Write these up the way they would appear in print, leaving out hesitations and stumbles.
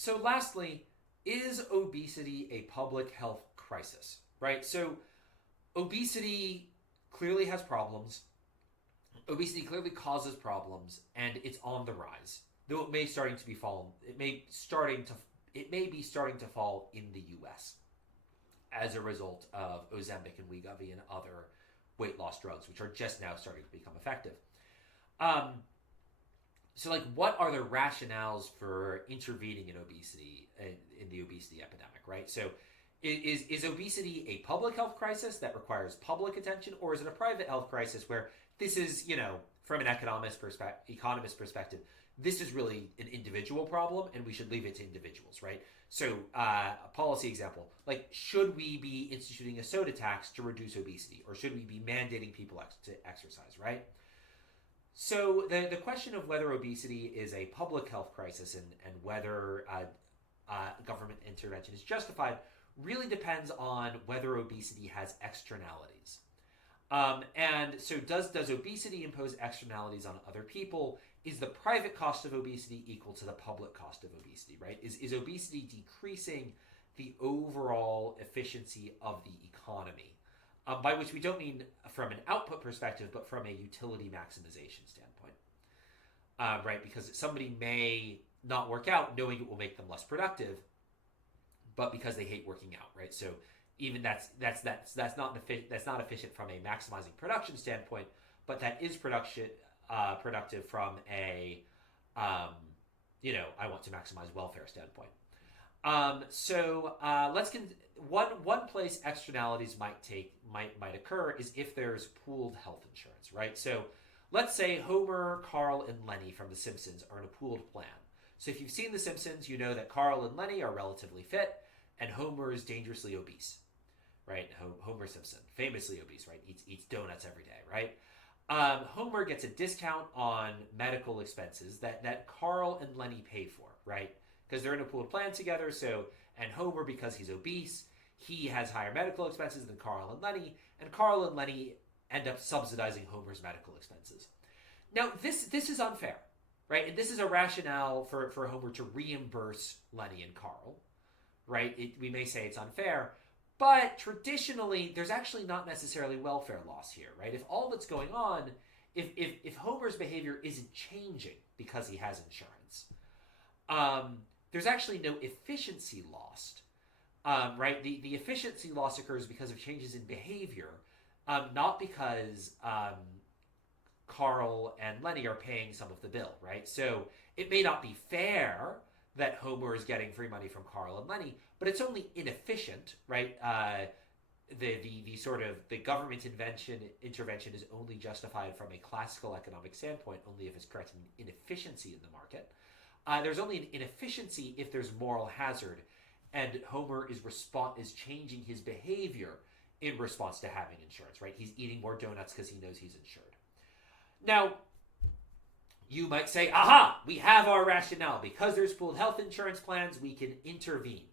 So lastly, is obesity a public health crisis? Right? So obesity clearly has problems. Obesity clearly causes problems, and it's on the rise. Though it may starting to be fall, it may be starting to fall in the U.S. as a result of Ozempic and Wegovy and other weight loss drugs, which are just now starting to become effective. Um, so, like, what are the rationales for intervening in obesity in the obesity epidemic? Right. So, is obesity a public health crisis that requires public attention, or is it a private health crisis where this is, from an economist perspective, this is really an individual problem, and we should leave it to individuals, right? So, a policy example, like, should we be instituting a soda tax to reduce obesity, or should we be mandating people to exercise, right? So, the question of whether obesity is a public health crisis and whether government intervention is justified really depends on whether obesity has externalities. And so does obesity impose externalities on other people? Is the private cost of obesity equal to the public cost of obesity, right? Is obesity decreasing the overall efficiency of the economy? By which we don't mean from an output perspective, but from a utility maximization standpoint, right? Because somebody may not work out knowing it will make them less productive, but because they hate working out, right? So even that's not efficient from a maximizing production standpoint, but that is productive from a I want to maximize welfare standpoint. One place externalities might occur is if there's pooled health insurance, right? So let's say Homer, Carl, and Lenny from The Simpsons are in a pooled plan. So if you've seen The Simpsons, you know that Carl and Lenny are relatively fit, and Homer is dangerously obese, right? Homer Simpson, famously obese, right? Eats donuts every day, right? Homer gets a discount on medical expenses that Carl and Lenny pay for, right? Because they're in a pooled plan together. So, and Homer, because he's obese, he has higher medical expenses than Carl and Carl and Lenny end up subsidizing Homer's medical expenses. Now, this is unfair, right? And this is a rationale for Homer to reimburse Lenny and Carl, right? We may say it's unfair, but traditionally, there's actually not necessarily welfare loss here, right? If all that's going on, if Homer's behavior isn't changing because he has insurance, there's actually no efficiency lost, right? The efficiency loss occurs because of changes in behavior, not because Carl and Lenny are paying some of the bill, right? So it may not be fair that Homer is getting free money from Carl and Lenny, but it's only inefficient, right? The government intervention is only justified from a classical economic standpoint, only if it's correcting inefficiency in the market. There's only an inefficiency if there's moral hazard, and Homer is changing his behavior in response to having insurance, right? He's eating more donuts because he knows he's insured. Now, you might say, aha, we have our rationale. Because there's pooled health insurance plans, we can intervene,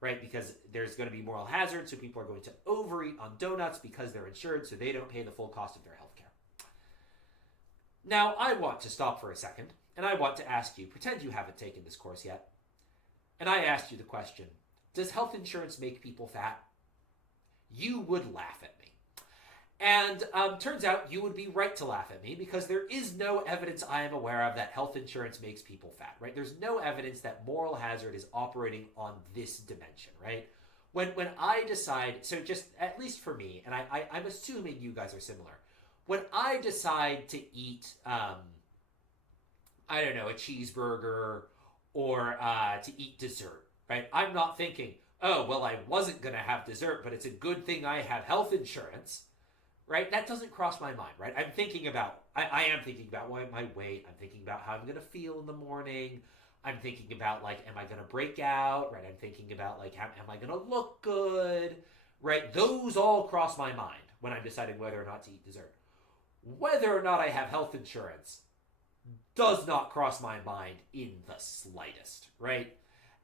right? Because there's going to be moral hazard, so people are going to overeat on donuts because they're insured, so they don't pay the full cost of their health care. Now, I want to stop for a second, and I want to ask you, pretend you haven't taken this course yet, and I asked you the question, does health insurance make people fat? You would laugh at me. And turns out you would be right to laugh at me because there is no evidence I am aware of that health insurance makes people fat, right? There's no evidence that moral hazard is operating on this dimension, right? When I decide, so just at least for me, and I'm assuming you guys are similar, when I decide to eat, a cheeseburger or to eat dessert, right? I'm not thinking, oh, well, I wasn't going to have dessert, but it's a good thing I have health insurance. Right? That doesn't cross my mind, right? I am thinking about my weight. I'm thinking about how I'm going to feel in the morning. I'm thinking about, like, am I going to break out, right? I'm thinking about, like, am I going to look good, right? Those all cross my mind when I'm deciding whether or not to eat dessert. Whether or not I have health insurance does not cross my mind in the slightest, right?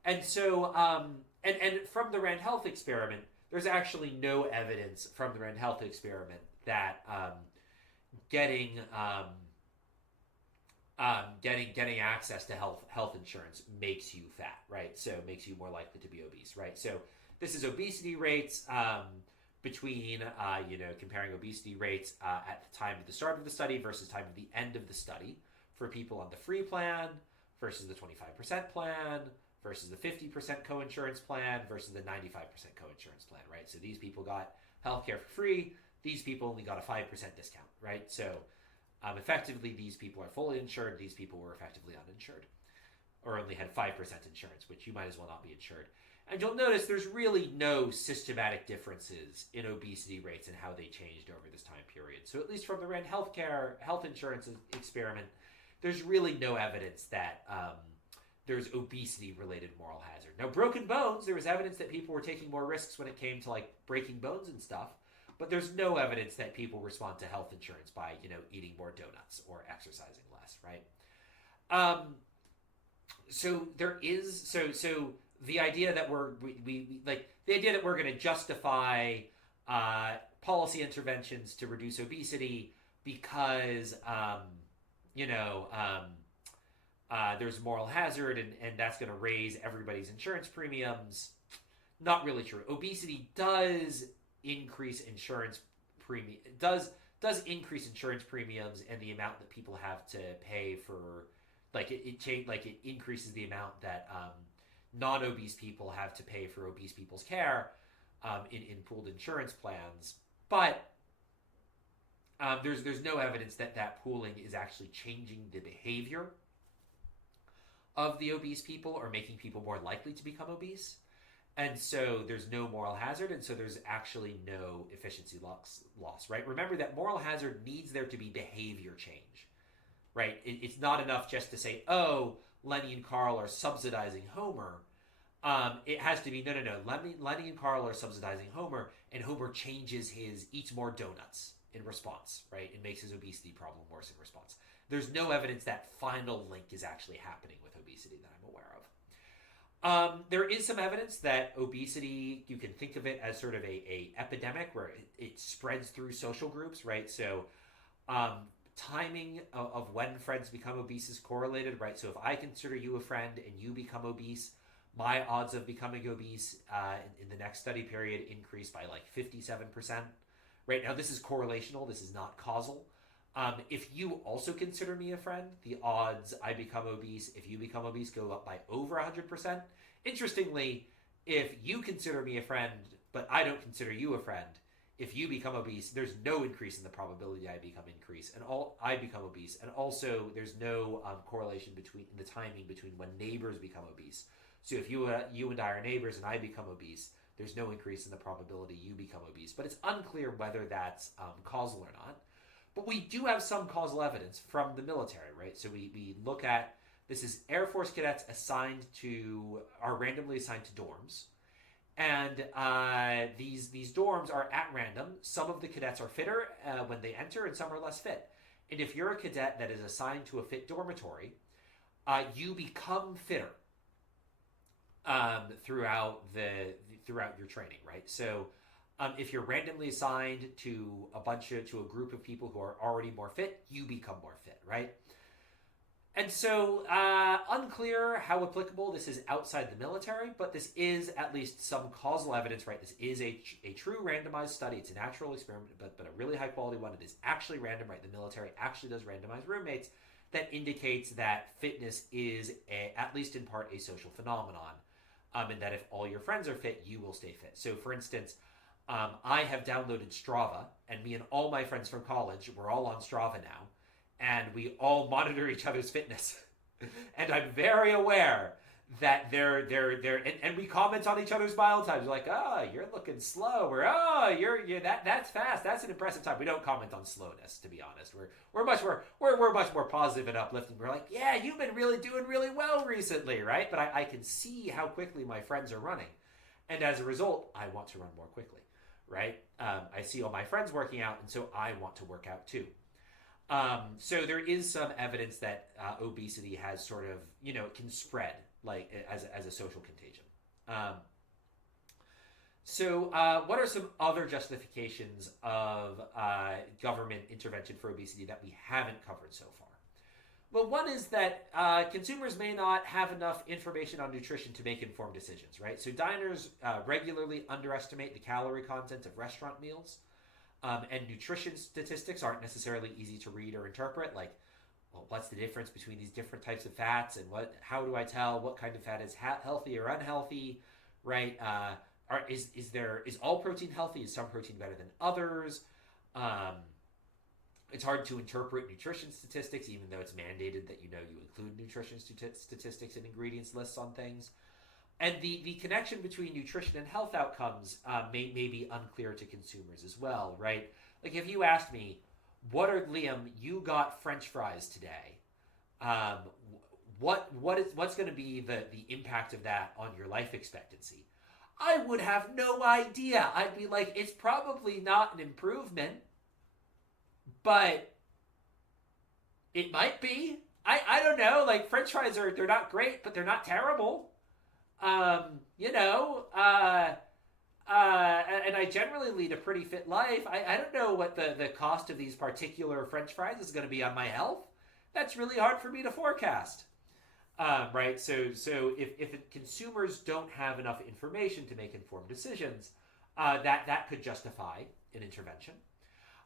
And so, and from the Rand Health experiment, there's actually no evidence from the Rand Health experiment that getting getting access to health insurance makes you fat, right? So it makes you more likely to be obese, right? So this is obesity rates between comparing obesity rates at the time of the start of the study versus time of the end of the study for people on the free plan versus the 25% plan versus the 50% coinsurance plan versus the 95% coinsurance plan, right? So these people got healthcare for free. These people only got a 5% discount, right? So effectively, these people are fully insured. These people were effectively uninsured or only had 5% insurance, which you might as well not be insured. And you'll notice there's really no systematic differences in obesity rates and how they changed over this time period. So at least from the Rand health insurance experiment, there's really no evidence that there's obesity-related moral hazard. Now, broken bones, there was evidence that people were taking more risks when it came to like breaking bones and stuff, but there's no evidence that people respond to health insurance by eating more donuts or exercising less, right? So there is so the idea that the idea that we're going to justify policy interventions to reduce obesity because there's moral hazard and that's going to raise everybody's insurance premiums. Not really true. Obesity does increase insurance premium does increase insurance premiums and the amount that people have to pay for it increases the amount that non-obese people have to pay for obese people's care in pooled insurance plans, but there's no evidence that pooling is actually changing the behavior of the obese people or making people more likely to become obese. And so there's no moral hazard, and so there's actually no efficiency loss, right? Remember that moral hazard needs there to be behavior change, right? It's not enough just to say, oh, Lenny and Carl are subsidizing Homer. It has to be, no. Lenny and Carl are subsidizing Homer, and Homer eats more donuts in response, right? It makes his obesity problem worse in response. There's no evidence that final link is actually happening with obesity that I'm aware of. There is some evidence that obesity, you can think of it as sort of a epidemic where it spreads through social groups, right? So timing of when friends become obese is correlated, right? So if I consider you a friend and you become obese, my odds of becoming obese in the next study period increase by like 57%. Right now, this is correlational. This is not causal. If you also consider me a friend, the odds I become obese, if you become obese, go up by over 100%. Interestingly, if you consider me a friend, but I don't consider you a friend, if you become obese, there's no increase in the probability I become obese. And also, there's no correlation between the timing between when neighbors become obese. So if you and I are neighbors and I become obese, there's no increase in the probability you become obese. But it's unclear whether that's causal or not. But we do have some causal evidence from the military, right? So we look at, this is Air Force cadets are randomly assigned to dorms. And these dorms are at random. Some of the cadets are fitter when they enter and some are less fit. And if you're a cadet that is assigned to a fit dormitory, you become fitter throughout your training, right? So if you're randomly assigned to a group of people who are already more fit, you become more fit, right? And so unclear how applicable this is outside the military, but this is at least some causal evidence, right? This is a true randomized study. It's a natural experiment, but a really high quality one. It is actually random, right? The military actually does randomized roommates that indicates that fitness is at least in part a social phenomenon. And that if all your friends are fit, you will stay fit. So for instance, I have downloaded Strava, and me and all my friends from college, we're all on Strava now, and we all monitor each other's fitness. And I'm very aware that and we comment on each other's mile times. We're like, oh, you're looking slow, or oh, you're that's fast. That's an impressive time. We don't comment on slowness, to be honest. We're much more positive and uplifting. We're like, yeah, you've been doing really well recently, right? But I can see how quickly my friends are running, and as a result, I want to run more quickly, right? I see all my friends working out, and so I want to work out too. So there is some evidence that obesity has sort of, can spread like as a social contagion. So what are some other justifications of government intervention for obesity that we haven't covered so far? Well, one is that consumers may not have enough information on nutrition to make informed decisions, right? So diners regularly underestimate the calorie content of restaurant meals, and nutrition statistics aren't necessarily easy to read or interpret. Like, well, what's the difference between these different types of fats, and how do I tell what kind of fat is healthy or unhealthy, right? Is all protein healthy? Is some protein better than others? Um, it's hard to interpret nutrition statistics, even though it's mandated that you include nutrition statistics and ingredients lists on things. And the connection between nutrition and health outcomes may be unclear to consumers as well, right? Like if you asked me, Liam, you got French fries today. Um, what's going to be the impact of that on your life expectancy? I would have no idea. I'd be like, it's probably not an improvement, but it might be. I don't know. Like French fries they're not great, but they're not terrible. You know, and I generally lead a pretty fit life. I don't know what the cost of these particular French fries is going to be on my health. That's really hard for me to forecast. Right? So if consumers don't have enough information to make informed decisions, that could justify an intervention.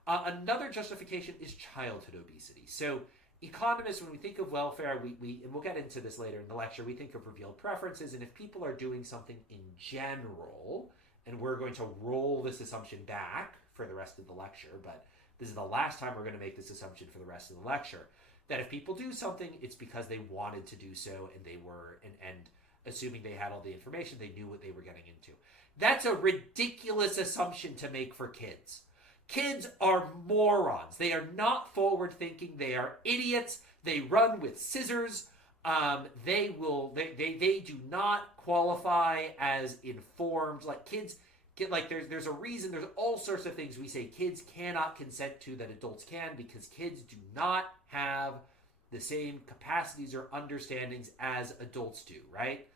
Another justification is childhood obesity. So economists, when we think of welfare, we and we'll get into this later in the lecture, we think of revealed preferences, and if people are doing something in general, and we're going to roll this assumption back for the rest of the lecture, but this is the last time we're going to make this assumption for the rest of the lecture, that if people do something, it's because they wanted to do so, and they were, and assuming they had all the information, they knew what they were getting into. That's a ridiculous assumption to make for kids. Kids are morons. They are not forward thinking. They are idiots. They run with scissors. They do not qualify as informed. Like kids get there's a reason. There's all sorts of things we say kids cannot consent to that adults can, because kids do not have the same capacities or understandings as adults do. Right?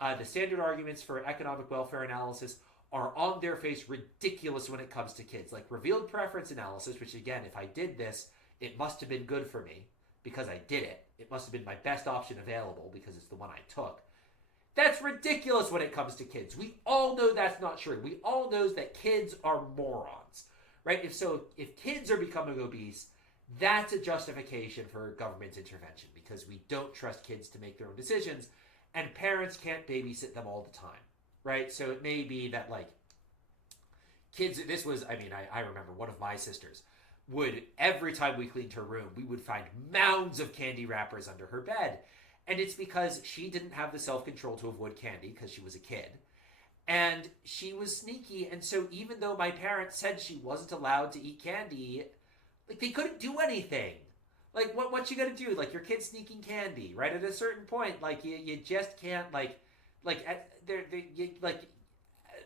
The standard arguments for economic welfare analysis are on their face ridiculous when it comes to kids. Like revealed preference analysis, which again, if I did this, it must have been good for me because I did it. It must have been my best option available because it's the one I took. That's ridiculous when it comes to kids. We all know that's not true. We all know that kids are morons, right? If kids are becoming obese, that's a justification for government intervention because we don't trust kids to make their own decisions, and parents can't babysit them all the time. Right? So it may be that kids, I remember one of my sisters would, every time we cleaned her room, we would find mounds of candy wrappers under her bed. And it's because she didn't have the self-control to avoid candy because she was a kid. And she was sneaky. And so even though my parents said she wasn't allowed to eat candy, they couldn't do anything. What you gonna do? Your kid's sneaking candy, right? At a certain point, you just can't,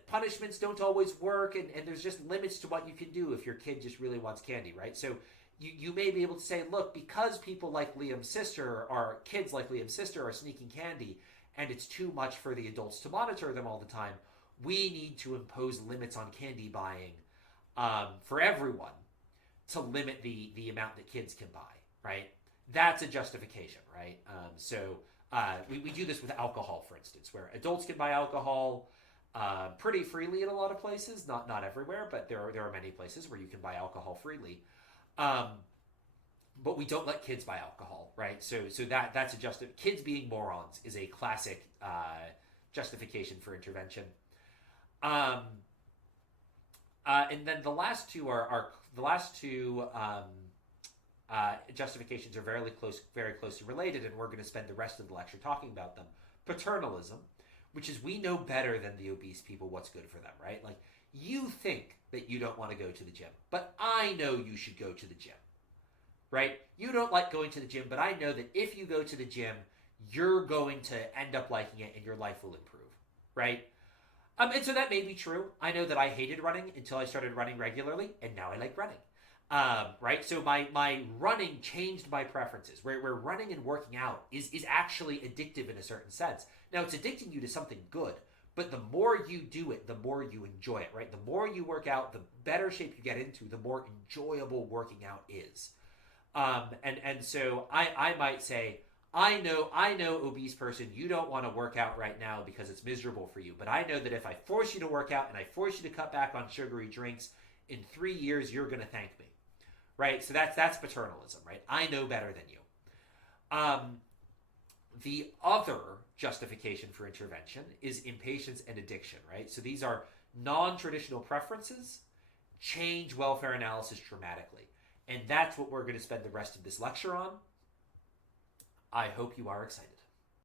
punishments don't always work, and there's just limits to what you can do if your kid just really wants candy, right? So you may be able to say, look, because people like Liam's sister, or kids like Liam's sister, are sneaking candy, and it's too much for the adults to monitor them all the time, we need to impose limits on candy buying for everyone to limit the amount that kids can buy, right? That's a justification, right? We do this with alcohol, for instance, where adults can buy alcohol pretty freely in a lot of places. Not everywhere, but there are many places where you can buy alcohol freely. But we don't let kids buy alcohol, right? So that's a kids being morons is a classic justification for intervention. And then the last two justifications are very closely related, and we're going to spend the rest of the lecture talking about them. Paternalism, which is we know better than the obese people what's good for them, right? You think that you don't want to go to the gym, but I know you should go to the gym, right? You don't like going to the gym, but I know that if you go to the gym, you're going to end up liking it and your life will improve, right? And so that may be true. I know that I hated running until I started running regularly, and now I like running. Right? So my running changed my preferences, where running and working out is actually addictive in a certain sense. Now, it's addicting you to something good, but the more you do it, the more you enjoy it, right? The more you work out, the better shape you get into, the more enjoyable working out is. And so I might say, I know obese person, you don't want to work out right now because it's miserable for you. But I know that if I force you to work out and I force you to cut back on sugary drinks, in 3 years you're going to thank me, right? So that's paternalism, right? I know better than you. The other justification for intervention is impatience and addiction, right? So these are non-traditional preferences change welfare analysis dramatically. And that's what we're going to spend the rest of this lecture on. I hope you are excited.